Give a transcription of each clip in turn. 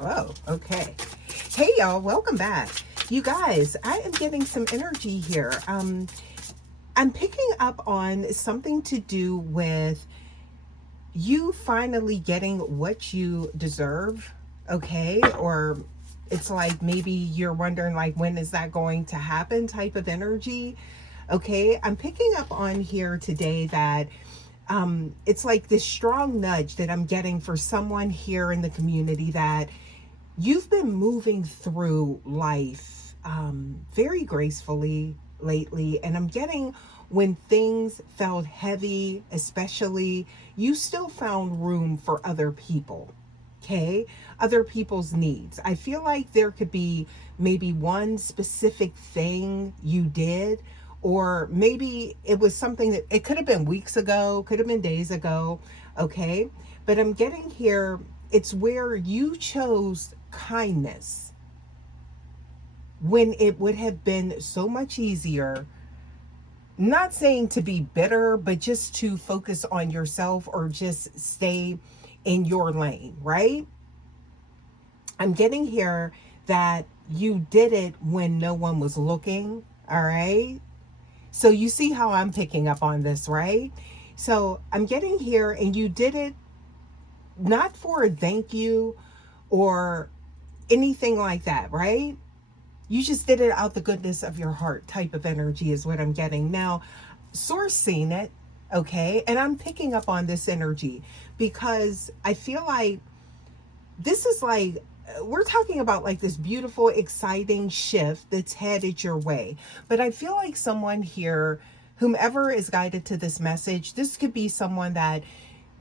Oh, okay. Hey, y'all, welcome back. You guys, I am getting some energy here. I'm picking up on something to do with you finally getting what you deserve, okay? Or it's like maybe you're wondering, like, when is that going to happen type of energy, okay? I'm picking up on here today that it's like this strong nudge that I'm getting for someone here in the community that you've been moving through life very gracefully lately. And I'm getting when things felt heavy, especially, you still found room for other people. Okay, other people's needs. I feel like there could be maybe one specific thing you did, or maybe it was something that it could have been weeks ago, could have been days ago. Okay, but I'm getting here, it's where you chose kindness when it would have been so much easier, not saying to be bitter, but just to focus on yourself or just stay in your lane, right? I'm getting here that you did it when no one was looking, all right? So you see how I'm picking up on this, right? So I'm getting here and you did it not for a thank you or anything like that, right? You just did it out the goodness of your heart type of energy is what I'm getting. Now, Source seen it, okay? And I'm picking up on this energy because I feel like this is like, we're talking about like this beautiful, exciting shift that's headed your way. But I feel like someone here, whomever is guided to this message, this could be someone that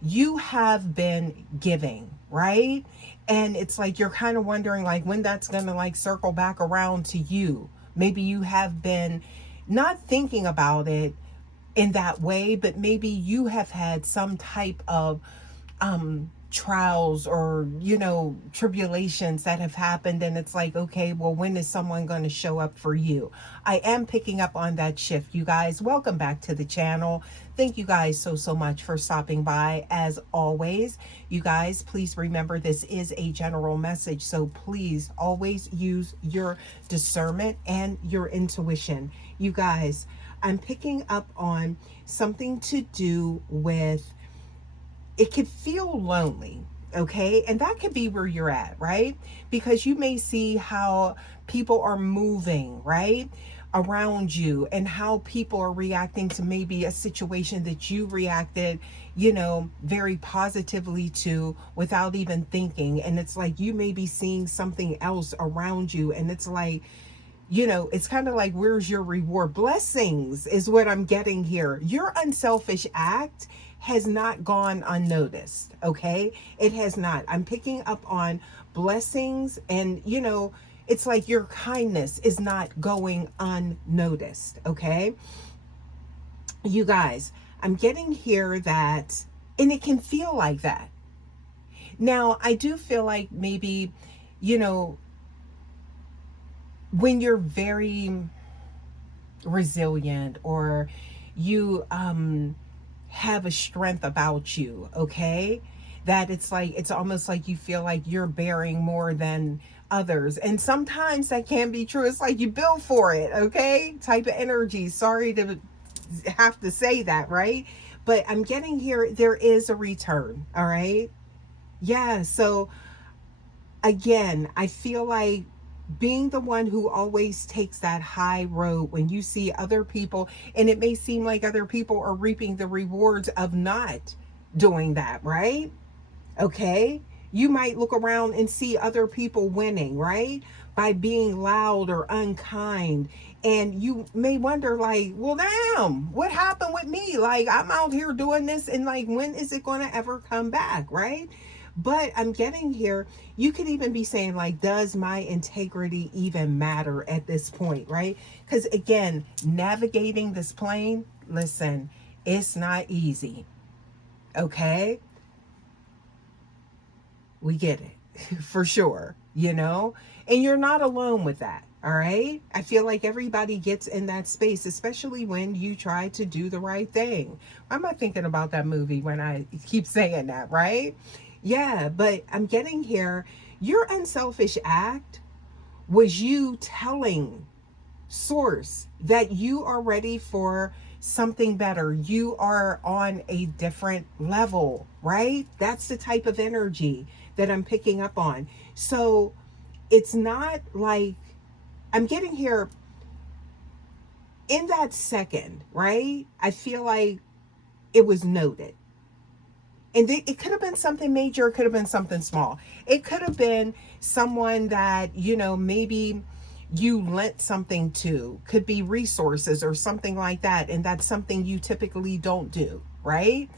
you have been giving, right? And it's like you're kind of wondering like when that's going to like circle back around to you. Maybe you have been not thinking about it in that way, but maybe you have had some type of trials or tribulations that have happened, and it's like, okay, well, when is someone going to show up for you? I am picking up on that shift. You guys, welcome back to the channel. Thank you guys so much for stopping by. As always, you guys, please remember this is a general message, so please always use your discernment and your intuition. You guys, I'm picking up on something to do with, it could feel lonely, okay? And that could be where you're at, right? Because you may see how people are moving, right, around you, and how people are reacting to maybe a situation that you reacted, very positively to without even thinking. And it's like you may be seeing something else around you, and it's like, it's kind of like, where's your reward? Blessings is what I'm getting here. Your unselfish act has not gone unnoticed, okay? It has not. I'm picking up on blessings, and, it's like your kindness is not going unnoticed, okay? You guys, I'm getting here that, and it can feel like that. Now, I do feel like maybe, you know, when you're very resilient, or you have a strength about you, okay, that it's like, it's almost like you feel like you're bearing more than others, and sometimes that can be true. It's like you build for it, okay, type of energy. Sorry to have to say that, right? But I'm getting here, there is a return, all right? Yeah, so again, I feel like being the one who always takes that high road when you see other people, and it may seem like other people are reaping the rewards of not doing that, right? Okay. You might look around and see other people winning, right? By being loud or unkind. And you may wonder, like, well, damn, what happened with me? Like, I'm out here doing this, and like, when is it going to ever come back, right? But I'm getting here, you could even be saying, like, does my integrity even matter at this point, right? Because again, navigating this plane, listen, it's not easy, okay? We get it for sure, and you're not alone with that. All right. I feel like everybody gets in that space, especially when you try to do the right thing. Why am I thinking about that movie when I keep saying that, right? Yeah, but I'm getting here, Your unselfish act was you telling source that you are ready for something better. You are on a different level, right? That's the type of energy that I'm picking up on. So it's not like I'm getting here in that second, right? I feel like it was noted. And it could have been something major, it could have been something small. It could have been someone that, maybe you lent something to, could be resources or something like that. And that's something you typically don't do, right?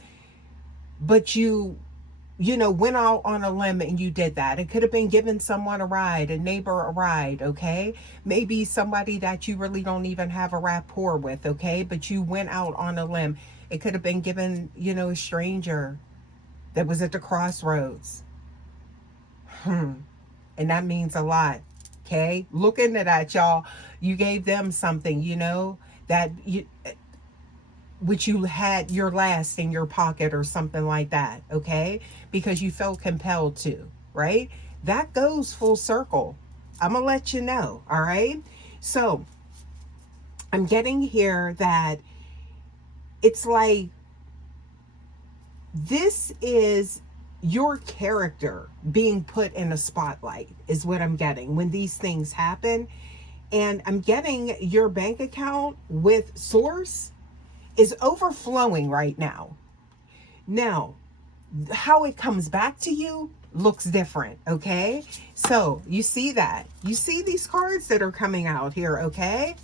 But went out on a limb and you did that. It could have been giving someone a ride, a neighbor a ride, okay? Maybe somebody that you really don't even have a rapport with, okay? But you went out on a limb. It could have been given, a stranger that was at the crossroads. And that means a lot. Okay? Look into that, y'all. You gave them something, that you which you had your last in your pocket or something like that, okay? Because you felt compelled to, right? That goes full circle. I'm gonna let you know, all right? So I'm getting here that it's like this is your character being put in a spotlight, is what I'm getting when these things happen. And I'm getting your bank account with source is overflowing right now. Now, how it comes back to you looks different, okay? So you see that. You see these cards that are coming out here, okay?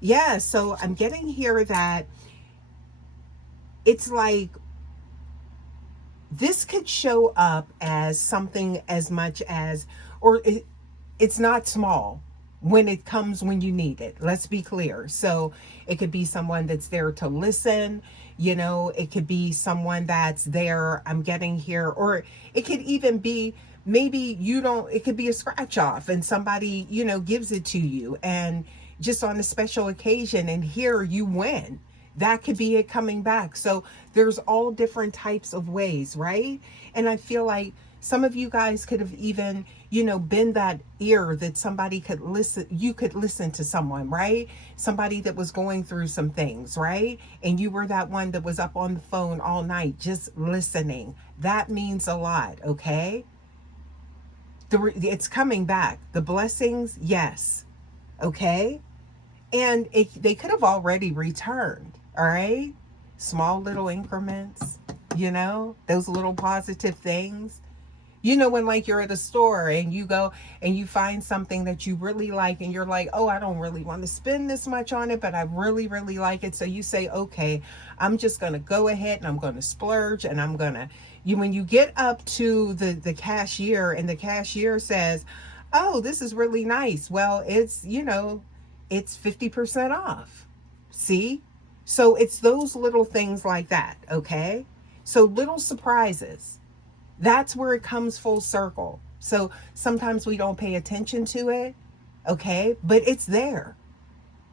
Yeah, so I'm getting here that it's like this could show up as something as much as, or it's not small when it comes when you need it. Let's be clear. So it could be someone that's there to listen, it could be someone that's there, I'm getting here, or it could even be maybe it could be a scratch off and somebody, gives it to you and just on a special occasion and here you win. That could be it coming back. So there's all different types of ways, right? And I feel like some of you guys could have even, been that ear that somebody could listen, you could listen to someone, right? Somebody that was going through some things, right? And you were that one that was up on the phone all night just listening. That means a lot, okay? It's coming back. The blessings, yes, okay? And they could have already returned, all right? Small little increments, those little positive things. When like you're at a store and you go and you find something that you really like and you're like, oh, I don't really want to spend this much on it, but I really, really like it. So you say, okay, I'm just going to go ahead and I'm going to splurge and I'm going to, when you get up to the cashier and the cashier says, oh, this is really nice. Well, it's 50% off. See? So it's those little things like that, okay? So little surprises. That's where it comes full circle. So sometimes we don't pay attention to it, okay? But it's there,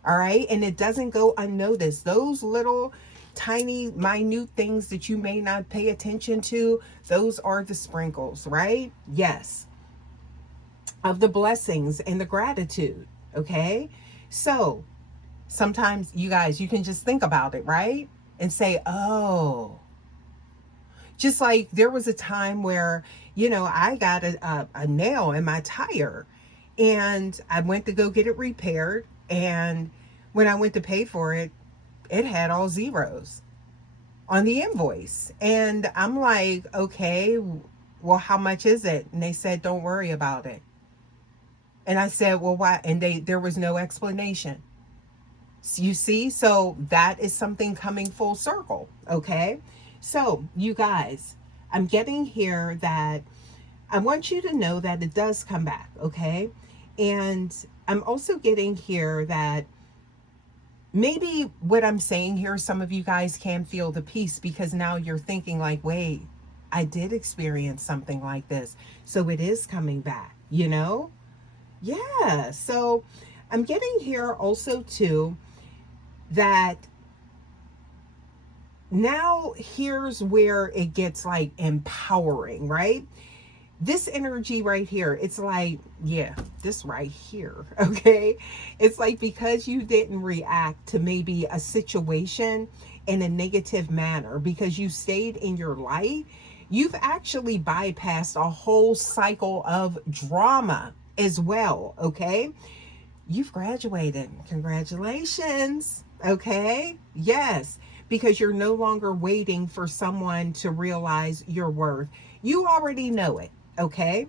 all right? And it doesn't go unnoticed. Those little tiny, minute things that you may not pay attention to, those are the sprinkles, right? Yes. Of the blessings and the gratitude, okay? So sometimes you guys, you can just think about it, right? And say, oh, just like there was a time where, I got a nail in my tire and I went to go get it repaired. And when I went to pay for it, it had all zeros on the invoice. And I'm like, okay, well, how much is it? And they said, don't worry about it. And I said, well, why? And there was no explanation. You see, so that is something coming full circle. Okay. So you guys, I'm getting here that I want you to know that it does come back. Okay. And I'm also getting here that maybe what I'm saying here, some of you guys can feel the peace because now you're thinking like, wait, I did experience something like this. So it is coming back, Yeah. So I'm getting here also too that now here's where it gets like empowering, right? This energy right here, it's like, yeah, this right here, okay? It's like because you didn't react to maybe a situation in a negative manner, because you stayed in your light, you've actually bypassed a whole cycle of drama as well, okay? You've graduated. Congratulations. Okay. Yes. Because you're no longer waiting for someone to realize your worth. You already know it. Okay.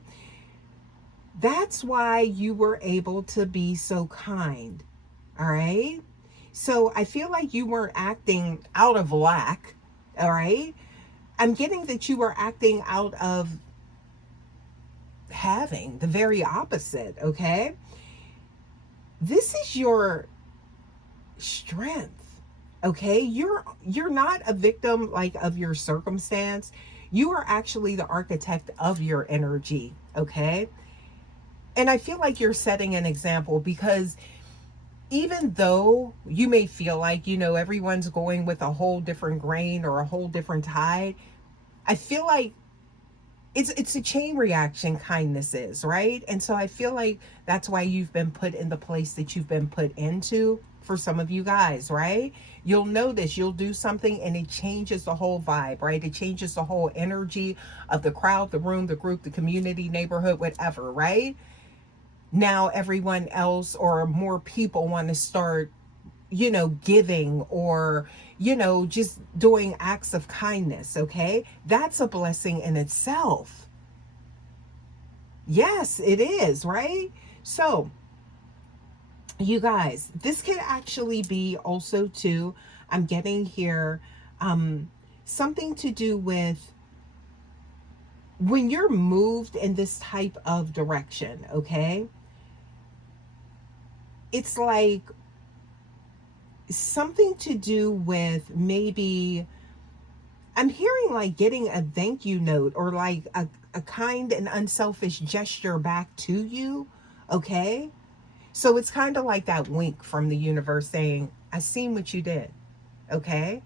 That's why you were able to be so kind. All right. So I feel like you weren't acting out of lack. All right. I'm getting that you were acting out of having the very opposite. Okay. This is your strength. Okay, you're not a victim like of your circumstance. You are actually the architect of your energy. Okay, and I feel like you're setting an example, because even though you may feel like, everyone's going with a whole different grain or a whole different tide, I feel like it's a chain reaction, kindness is, right? And so I feel like that's why you've been put in the place that you've been put into. For some of you guys, right, you'll notice you'll do something and it changes the whole vibe, right? It changes the whole energy of the crowd, the room, the group, the community, neighborhood, whatever, right? Now everyone else or more people want to start, giving, or, just doing acts of kindness. Okay, that's a blessing in itself. Yes, it is, right? So, you guys, this could actually be also too, I'm getting here, um, something to do with when you're moved in this type of direction, okay? It's like something to do with maybe, I'm hearing like getting a thank you note, or like a kind and unselfish gesture back to you, okay? So it's kind of like that wink from the universe saying, I seen what you did, okay?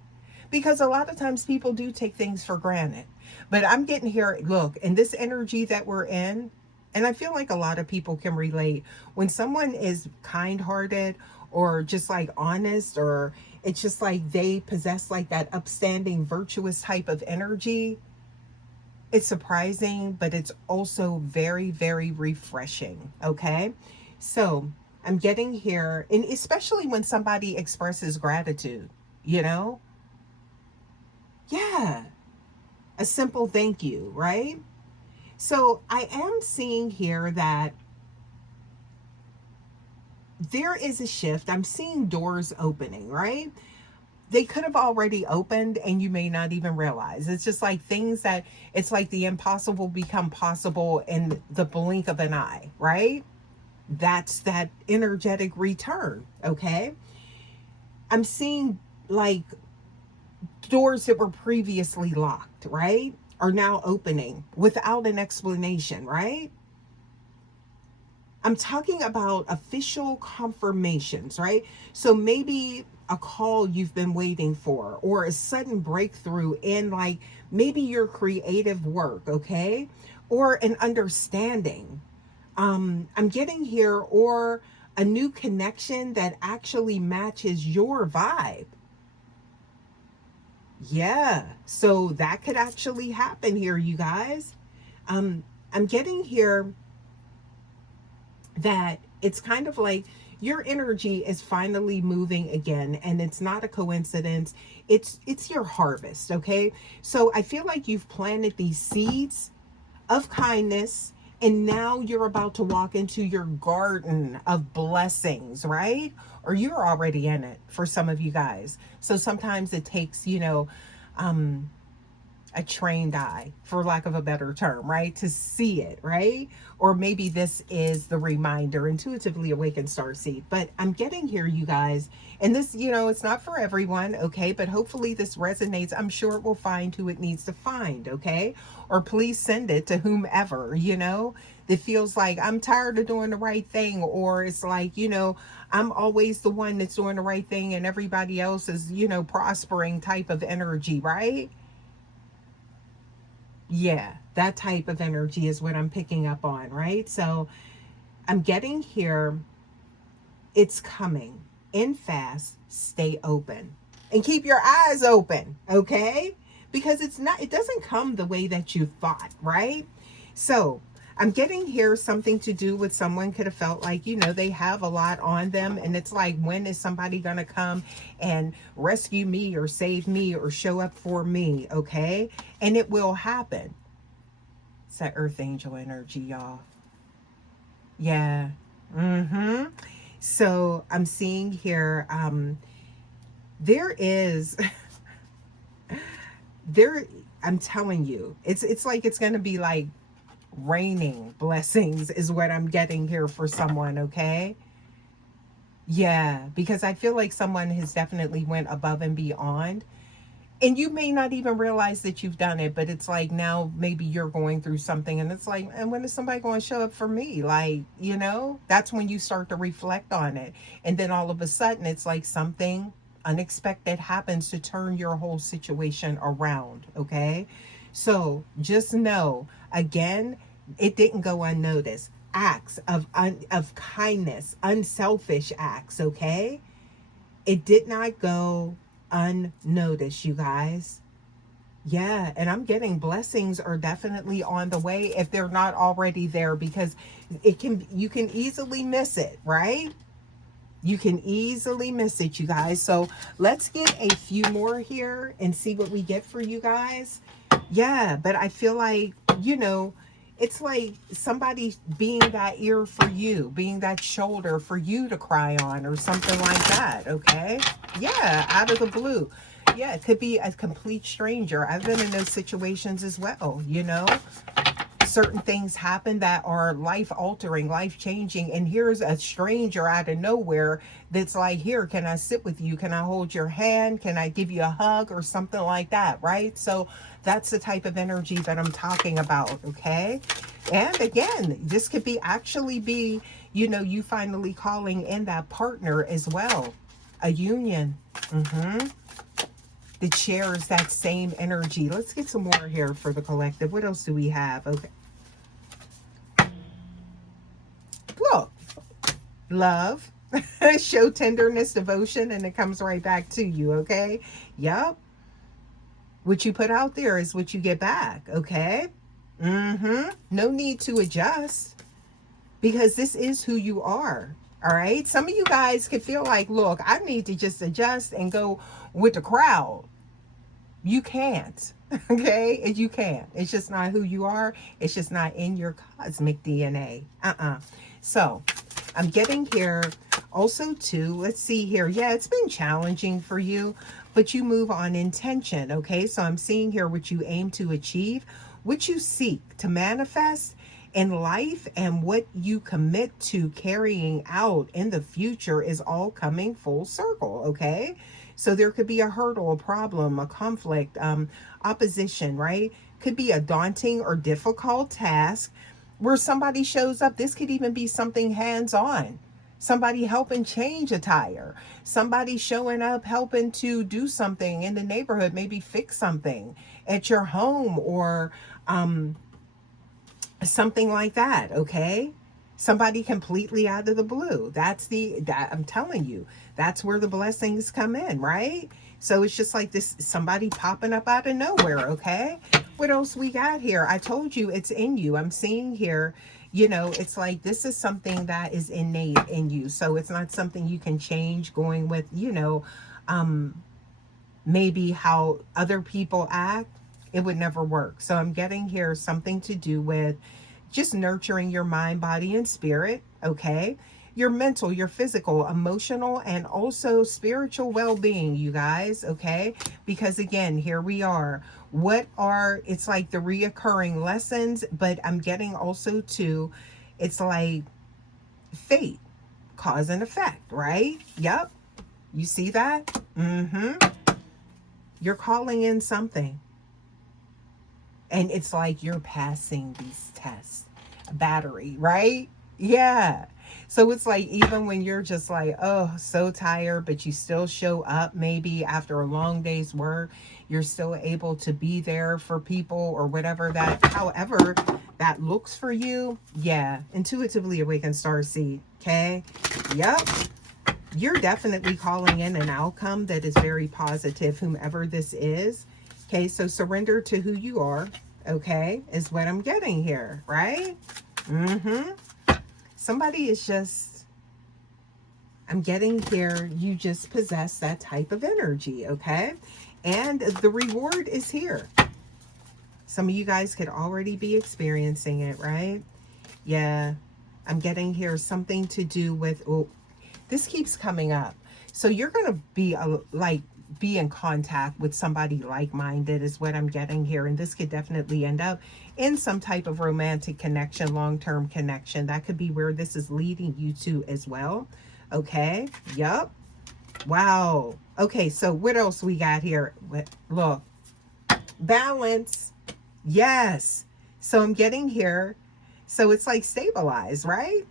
Because a lot of times people do take things for granted. But I'm getting here, look, in this energy that we're in, and I feel like a lot of people can relate. When someone is kind hearted or just like honest, or it's just like they possess like that upstanding, virtuous type of energy, it's surprising, but it's also very, very refreshing. Okay. So I'm getting here, and especially when somebody expresses gratitude, you know? Yeah. A simple thank you, right? So I am seeing here that there is a shift. I'm seeing doors opening, right? They could have already opened and you may not even realize. It's just like things that, it's like the impossible become possible in the blink of an eye, right? That's that energetic return, okay? I'm seeing like doors that were previously locked, right, are now opening without an explanation, right? I'm talking about official confirmations, right? So maybe a call you've been waiting for, or a sudden breakthrough in like maybe your creative work, okay? Or an understanding. I'm getting here, or a new connection that actually matches your vibe. Yeah. So that could actually happen here, you guys. Um, I'm getting here that it's kind of like your energy is finally moving again, and it's not a coincidence. It's your harvest, okay? So I feel like you've planted these seeds of kindness, and now you're about to walk into your garden of blessings, right? Or you're already in it for some of you guys. So sometimes it takes, um a trained eye, for lack of a better term, right? To see it, right? Or maybe this is the reminder, intuitively awakened starseed. But I'm getting here, you guys, and this, it's not for everyone, okay? But hopefully this resonates. I'm sure it will find who it needs to find, okay? Or please send it to whomever, that feels like I'm tired of doing the right thing, or it's like, I'm always the one that's doing the right thing and everybody else is, prospering type of energy, right? Yeah. That type of energy is what I'm picking up on, right? So I'm getting here, it's coming in fast. Stay open and keep your eyes open, okay? Because it doesn't come the way that you thought, right? So I'm getting here something to do with someone could have felt like, they have a lot on them. And it's like, when is somebody going to come and rescue me or save me or show up for me? Okay. And it will happen. It's that earth angel energy, y'all. Yeah. Mm-hmm. So I'm seeing here, there is, there, I'm telling you, it's like, it's going to be like raining blessings is what I'm getting here for someone, okay? Yeah, because I feel like someone has definitely went above and beyond. And you may not even realize that you've done it, but it's like now maybe you're going through something and it's like, and when is somebody going to show up for me? Like, that's when you start to reflect on it. And then all of a sudden it's like something unexpected happens to turn your whole situation around, okay? So just know, again, it didn't go unnoticed. Acts of kindness, unselfish acts, okay? It did not go unnoticed, you guys. Yeah, and I'm getting blessings are definitely on the way if they're not already there, because you can easily miss it, right? You can easily miss it, you guys. So let's get a few more here and see what we get for you guys. Yeah, but I feel like, it's like somebody being that ear for you, being that shoulder for you to cry on or something like that, okay? Yeah, out of the blue. Yeah, it could be a complete stranger. I've been in those situations as well, certain things happen that are life altering, life changing, and here's a stranger out of nowhere that's like, here, can I sit with you? Can I hold your hand? Can I give you a hug or something like that, right? So that's the type of energy that I'm talking about, okay? And again, this could be actually be, you finally calling in that partner as well, a union. The chair is that same energy. Let's get some more here for the collective. What else do we have? Okay. Look, love, show tenderness, devotion, and it comes right back to you, okay? Yep. What you put out there is what you get back, okay? No need to adjust, because this is who you are, all right? Some of you guys could feel like, look, I need to just adjust and go with the crowd. You can't, okay? You can't. It's just not who you are. It's just not in your cosmic DNA. So I'm getting here also too, let's see here. Yeah, it's been challenging for you, but you move on intention, okay? So I'm seeing here what you aim to achieve, what you seek to manifest in life, and what you commit to carrying out in the future is all coming full circle, okay? So there could be a hurdle, a problem, a conflict, opposition, right? Could be a daunting or difficult task where somebody shows up. This could even be something hands-on. Somebody helping change a tire. Somebody showing up helping to do something in the neighborhood, maybe fix something at your home or something like that, okay? Somebody completely out of the blue. That I'm telling you, that's where the blessings come in, right? So it's just like this, somebody popping up out of nowhere, okay? What else we got here? I told you it's in you. I'm seeing here, it's like this is something that is innate in you. So it's not something you can change going with, maybe how other people act. It would never work. So I'm getting here something to do with just nurturing your mind, body, and spirit, okay? Your mental, your physical, emotional, and also spiritual well-being, you guys, okay? Because again, here we are. It's like the reoccurring lessons, but I'm getting also to, it's like fate, cause and effect, right? Yep. You see that? You're calling in something. And it's like you're passing these tests. Battery, right? Yeah. So it's like, even when you're just like, oh, so tired, but you still show up maybe after a long day's work, you're still able to be there for people or whatever that, however that looks for you. Yeah, intuitively awakened starseed. Okay. Yep. You're definitely calling in an outcome that is very positive, whomever this is. Okay, so surrender to who you are, okay, is what I'm getting here, right? Somebody is just, I'm getting here, you just possess that type of energy, okay? And the reward is here. Some of you guys could already be experiencing it, right? Yeah, I'm getting here something to do with, oh, this keeps coming up. So you're going to be be in contact with somebody like-minded is what I'm getting here. And this could definitely end up in some type of romantic connection, long-term connection. That could be where this is leading you to as well. Okay. Yep. Wow. Okay. So what else we got here? Look, balance. Yes. So I'm getting here. So it's like stabilize, right?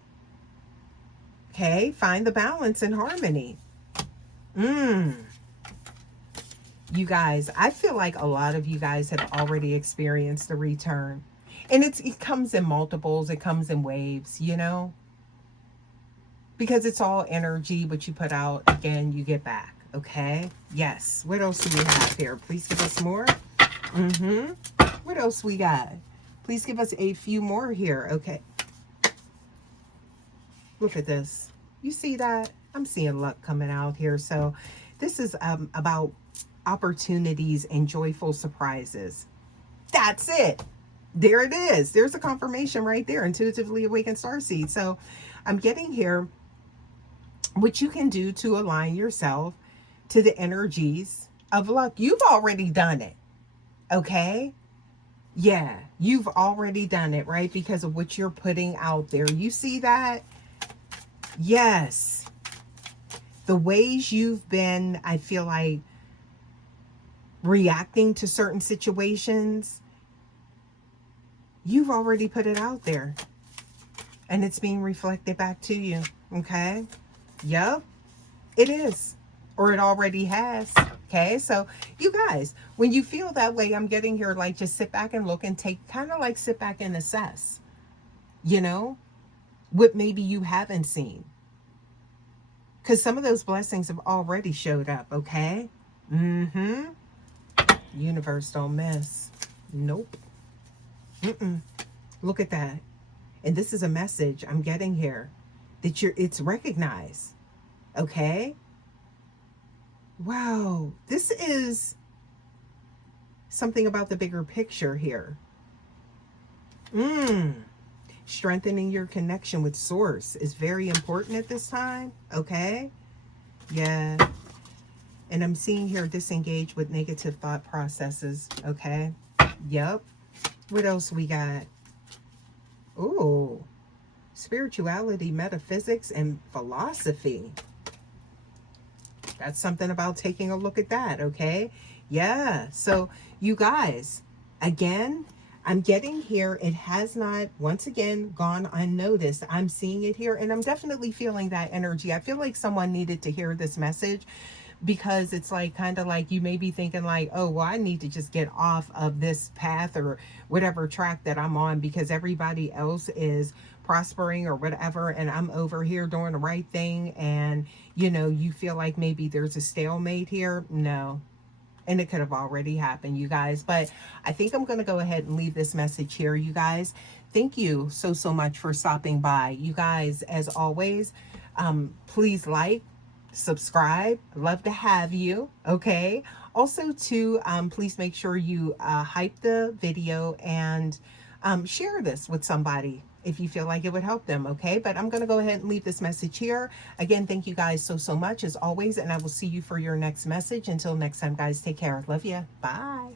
Okay, find the balance and harmony. You guys, I feel like a lot of you guys have already experienced the return. And it comes in multiples, it comes in waves, you know? Because it's all energy, what you put out, again, you get back, okay? Yes. What else do we have here? Please give us more. What else we got? Please give us a few more here, okay? Look at this. You see that? I'm seeing luck coming out here. So this is about opportunities and joyful surprises. That's it. There it is. There's a confirmation right there. Intuitively awakened starseed. So I'm getting here what you can do to align yourself to the energies of luck. You've already done it. Okay? Yeah, you've already done it, right? Because of what you're putting out there. You see that? Yes. The ways you've been, I feel like, reacting to certain situations, you've already put it out there. And it's being reflected back to you. Okay? Yep. It is. Or it already has. Okay? So, you guys, when you feel that way, I'm getting here, like, just sit back and look and take, kind of like sit back and assess, you know, what maybe you haven't seen. Because some of those blessings have already showed up, okay? Universe don't miss. Nope. Look at that. And this is a message I'm getting here. That it's recognized. Okay? Wow. This is something about the bigger picture here. Strengthening your connection with source is very important at this time. Okay? Yeah. And I'm seeing here disengage with negative thought processes. Okay? Yep. What else we got? Ooh. Spirituality, metaphysics, and philosophy. That's something about taking a look at that. Okay? Yeah. So, you guys, again, I'm getting here, it has not, once again, gone unnoticed. I'm seeing it here, and I'm definitely feeling that energy. I feel like someone needed to hear this message, because it's like, kind of like, you may be thinking like, oh, well, I need to just get off of this path or whatever track that I'm on, because everybody else is prospering or whatever, and I'm over here doing the right thing, and, you know, you feel like maybe there's a stalemate here. No. And it could have already happened, you guys. But I think I'm going to go ahead and leave this message here, you guys. Thank you so much for stopping by. You guys, as always, please like, subscribe. Love to have you. Okay. Also, to please make sure you hype the video and share this with somebody if you feel like it would help them. Okay, but I'm going to go ahead and leave this message here. Again, thank you guys so much as always, and I will see you for your next message. Until next time, guys, take care. Love you. Bye.